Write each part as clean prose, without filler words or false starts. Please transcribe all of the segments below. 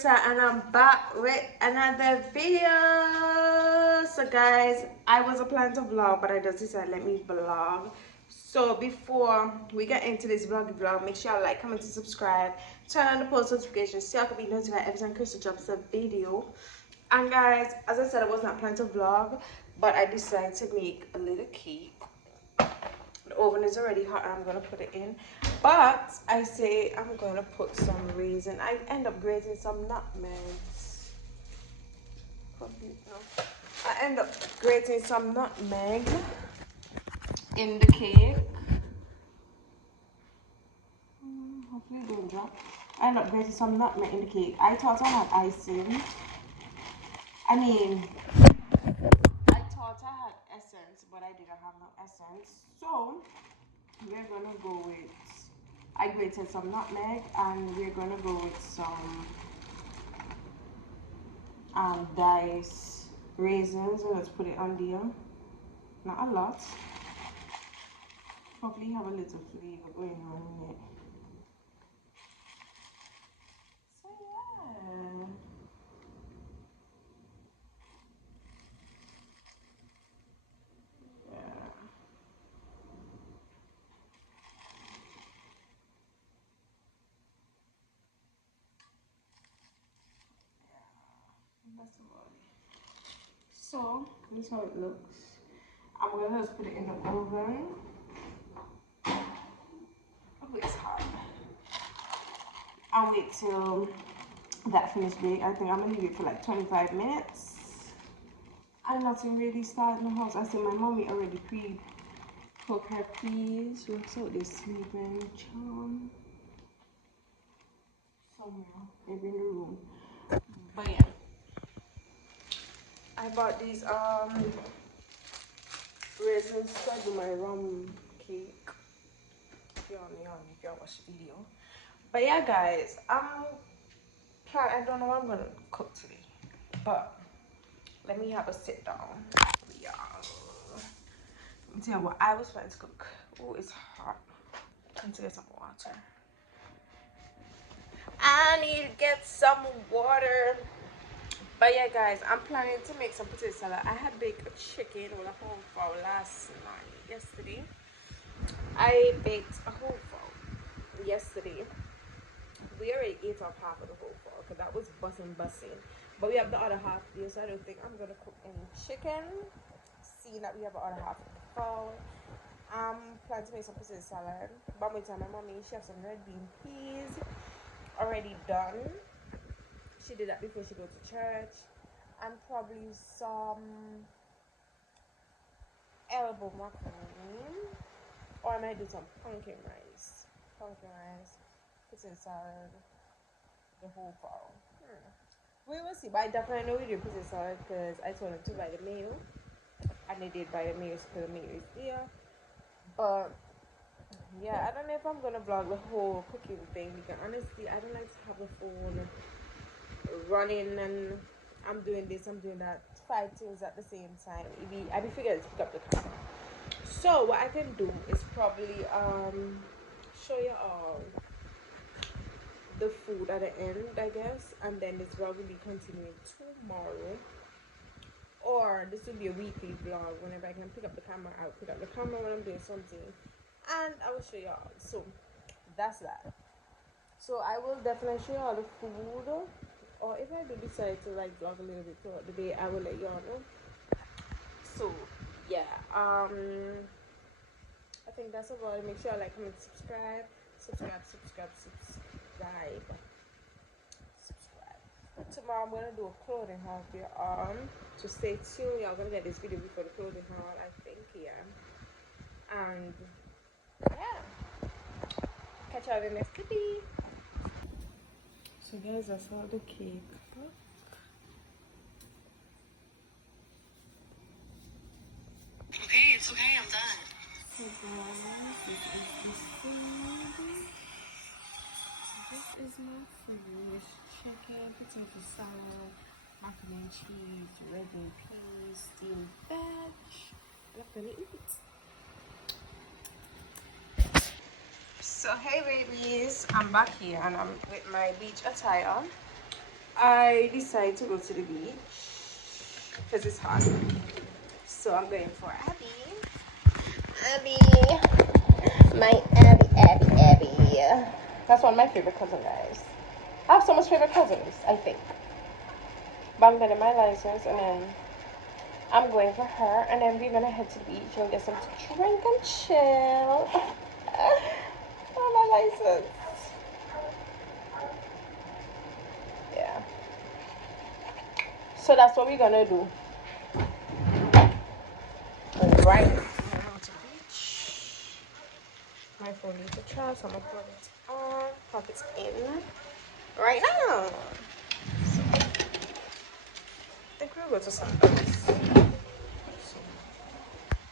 Karissa and I'm back with another video. So guys, I was planning to vlog, but I just decided let me vlog. So before we get into this vlog, make sure you like, comment, and subscribe. Turn on the post notifications so you can be notified every time Karissa drops a video. And guys, as I said, I was not planning to vlog, but I decided to make a little cake. The oven is already hot and I'm gonna put it in, but I say I'm gonna put some raisin. I end up grating some nutmegs. Probably no. I end up grating some nutmeg in the cake. Hopefully it don't drop. I end up grating some nutmeg in the cake. I thought I had icing. I thought I had essence, but I didn't have no essence. So we're gonna go with, I grated some nutmeg and we're gonna go with some diced raisins, and let's put it on there. Not a lot. Hopefully have a little flavor going on in it. So yeah. That's about it. So this is how it looks. I'm gonna just put it in the oven. Oh, it's hot. I'll wait till that finished bake. I think I'm gonna leave it for like 25 minutes. And nothing really started in the house. I see my mommy already pre-cooked her peas. She looks out there sleeping. Charm. Somewhere, maybe in the room. But yeah. I bought these raisins to do my rum cake. If y'all watch the video. But yeah guys, I don't know what I'm gonna cook today. But let me have a sit down. Yeah. Let me tell you what I was planning to cook. Oh, it's hot. I need to get some water. I need to get some water. But yeah guys, I'm planning to make some potato salad. I had baked a chicken with a whole fowl last night. Yesterday I baked a whole fowl yesterday. We already ate off half of the whole fowl because that was busting. But we have the other half here, so I don't think I'm gonna cook any chicken. Seeing that we have the other half of the fowl, I'm planning to make some potato salad. But with my mommy, she has some red bean peas already done. She did that before she goes to church. And probably some elbow macaroni. Or I might do some pumpkin rice, potato salad, the whole fowl. We will see, but I definitely know we do potato salad because I told them to buy the mayo, and they did buy the mayo because the mayo is there. But yeah, I don't know if I'm gonna vlog the whole cooking thing because honestly, I don't like to have the phone running and I'm doing this, I'm doing that, 5 things at the same time. I be forgetting to pick up the camera. So what I can do is probably show you all the food at the end, I guess, and then this vlog will be continuing tomorrow, or this will be a weekly vlog. Whenever I can pick up the camera, I'll pick up the camera when I'm doing something and I will show you all. So that's that. So I will definitely show you all the food, or if I do decide to like vlog a little bit throughout the day, I will let you all know. So yeah, I think that's about it. Make sure you like, comment, subscribe. Tomorrow I'm gonna do a clothing haul for your so stay tuned. Y'all gonna get this video before the clothing haul, I think, yeah. And yeah, catch y'all in the next video. So guys, that's how the cake look. Okay, it's okay, I'm done. So guys, this is the food. This is my food. Chicken, potato salad, macaroni and cheese, red bean peas, steamed veg. I'm gonna eat. So hey babies, I'm back here and I'm with my beach attire. I decided to go to the beach because it's hot. So I'm going for Abby. My Abby. That's one of my favorite cousins, guys. I have so much favorite cousins, I think. But I'm getting my license and then I'm going for her and then we're gonna head to the beach and get some to drink and chill. Oh, my license. Yeah. So that's what we're gonna do. Right. I'm going to the beach. My phone needs to charge, so I'm gonna plug it on, plug it in right now. So, I think we'll go to Sundays. So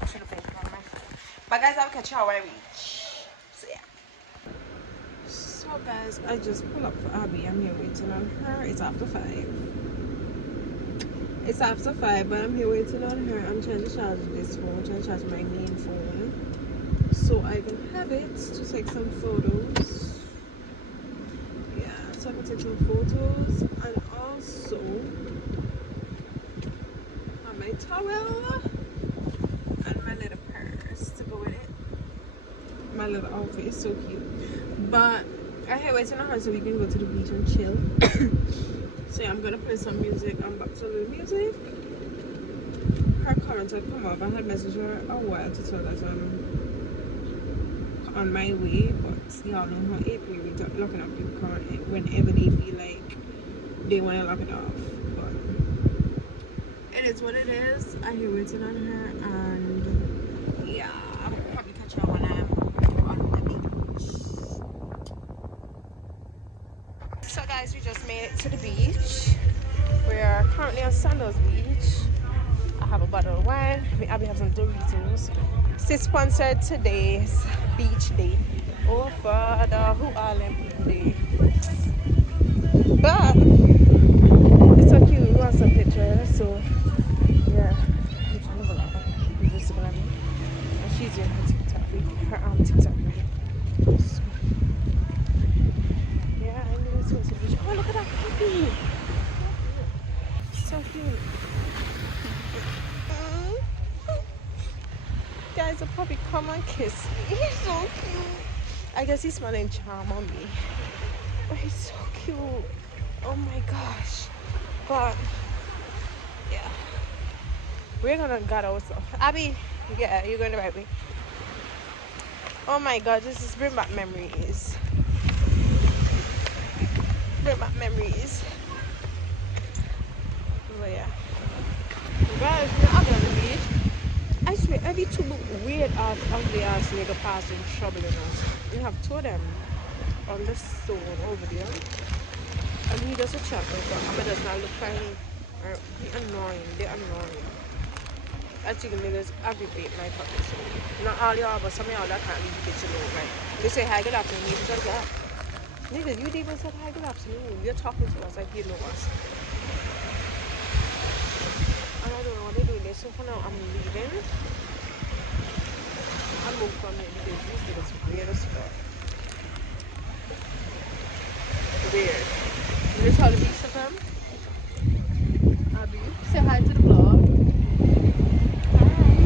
I should have been on my phone. But guys, I'll catch you when I reach. So yeah. So guys, I just pulled up for Abby. I'm here waiting on her. It's after 5. It's after 5, but I'm here waiting on her. I'm trying to charge this phone, I'm trying to charge my main phone, so I can have it to take some photos. Yeah, so I can take some photos and also my towel and my little purse to go with it. My little outfit is so cute. But I'm here waiting on her so we can go to the beach and chill. So yeah, I'm gonna play some music. I'm back to the music. Her comments had come up. I had messaged her a while to tell that I'm on my way, but y'all know how April we locking up the car whenever they feel like they want to lock it off. But it is what it is. I'm here waiting on her, and yeah, I'll probably catch her when I'm on the beach. So guys, we just made it to the beach. We are currently on Sandals Beach. I have a bottle of wine. Abby have some Doritos. Sis sponsored today's beach day. Oh Father, who are them people day? But it's so cute. We want some pictures. So yeah, I'm trying to vlog. We're just looking at me. And she's doing her TikTok video, her TikTok video. So, yeah, I knew this was a beach. Oh, look at that puppy. So cute. Guys, the puppy come and kiss me. He's so cute. I guess he's smelling charm on me. But he's so cute. Oh my gosh. But yeah. We're gonna get our stuff. Abby, yeah, you're going the right way. Oh my god, this is bring back memories. Bring back memories. But yeah. Guys, we're out on the beach. I swear, every two weird ass, ugly ass nigga passing troubling us. We have two of them on the stone over there. And he does a chat but Abba does not look like him. They're annoying. I think niggas aggravate my fucking soul. Not all y'all, but some of y'all that can't leave the bitch alone. Like, they say hi, good afternoon, you just that. Nigga, you even said hi, good afternoon. You're talking to us like you know us. And I don't know what they're doing there. So for now, I'm leaving. I'll move from here because these niggas weird as fuck. Weird. You just how the beach to come? Abby, say hi to the vlog. Hi.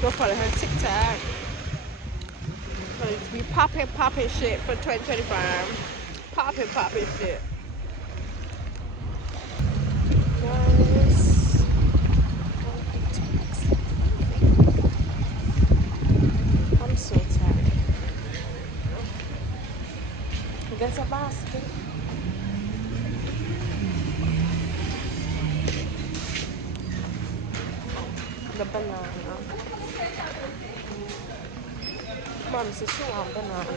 Go follow her TikTok. Cause we popping shit for 2025. Popping shit. Guys. I'm so tired. There's a basket. The banana. Mom says she want banana.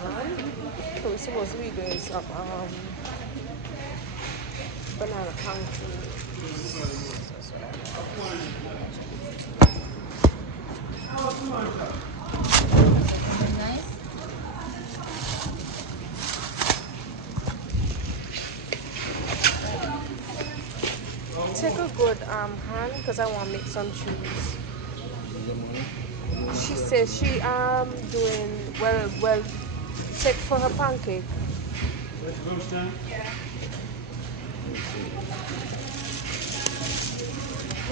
So we're supposed to be doing some banana pancakes. Take a good hand because I want to make some cheese. She says she doing well take for her pancake.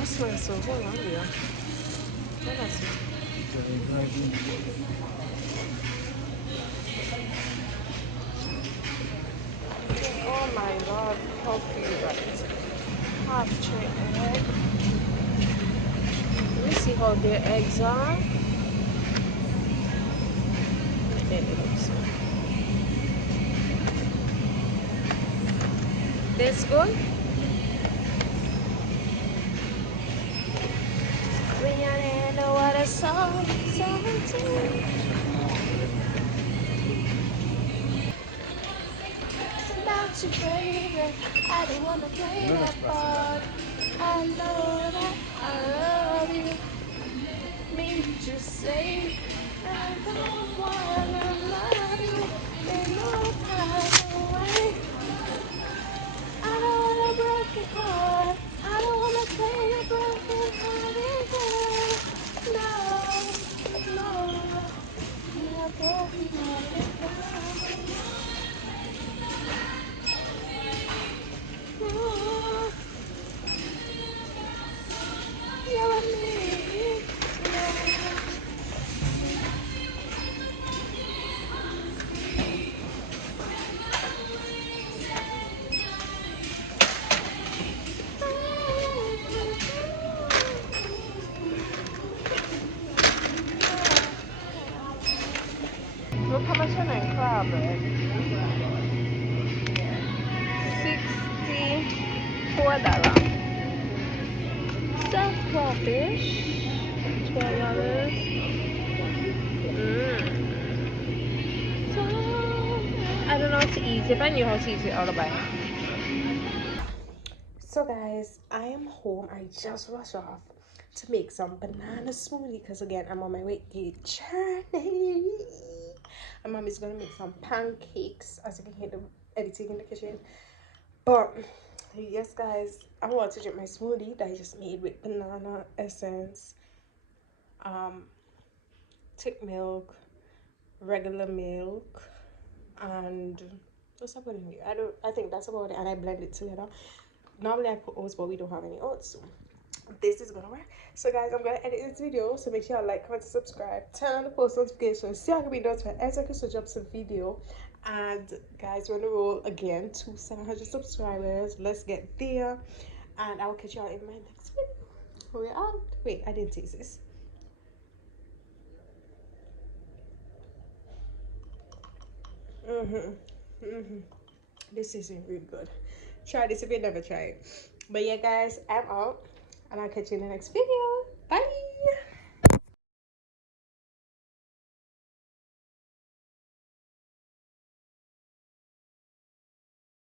smells so good, yeah. Oh my god, how cute that is. Half check egg. Let me see how their eggs are. There they look so. This good? When you're in the water, so about to baby. I don't wanna play that part. I know that I love you. Me to say I don't wanna love you in no kind way. I don't want a broken heart. I don't wanna play a broken heart again. No, no, my broken heart again. No, you and me. Yeah. Look how much an crab bread. $64. Stuffed crawfish. $12. So I don't know how to eat. If I knew how to eat it, I would buy it. So guys, I am home. I just rushed off to make some banana smoothie because again I'm on my weight gain journey. My mom is gonna make some pancakes as you can hear the editing in the kitchen. But yes guys, I want to drink my smoothie that I just made with banana essence, thick milk, regular milk, and what's up in here? I think that's about it, and I blend it together. Normally I put oats, but we don't have any oats, so this is gonna work. So guys, I'm gonna edit this video, so make sure you like, comment, and subscribe, turn on the post notifications so I can be notified as I can drop some video. And guys, we're on the roll again to 700 subscribers. Let's get there, and I'll catch y'all in my next video. We're out. Wait, I didn't taste this. This isn't really good. Try this if you never try it. But yeah guys, I'm out, and I'll catch you in the next video. Bye.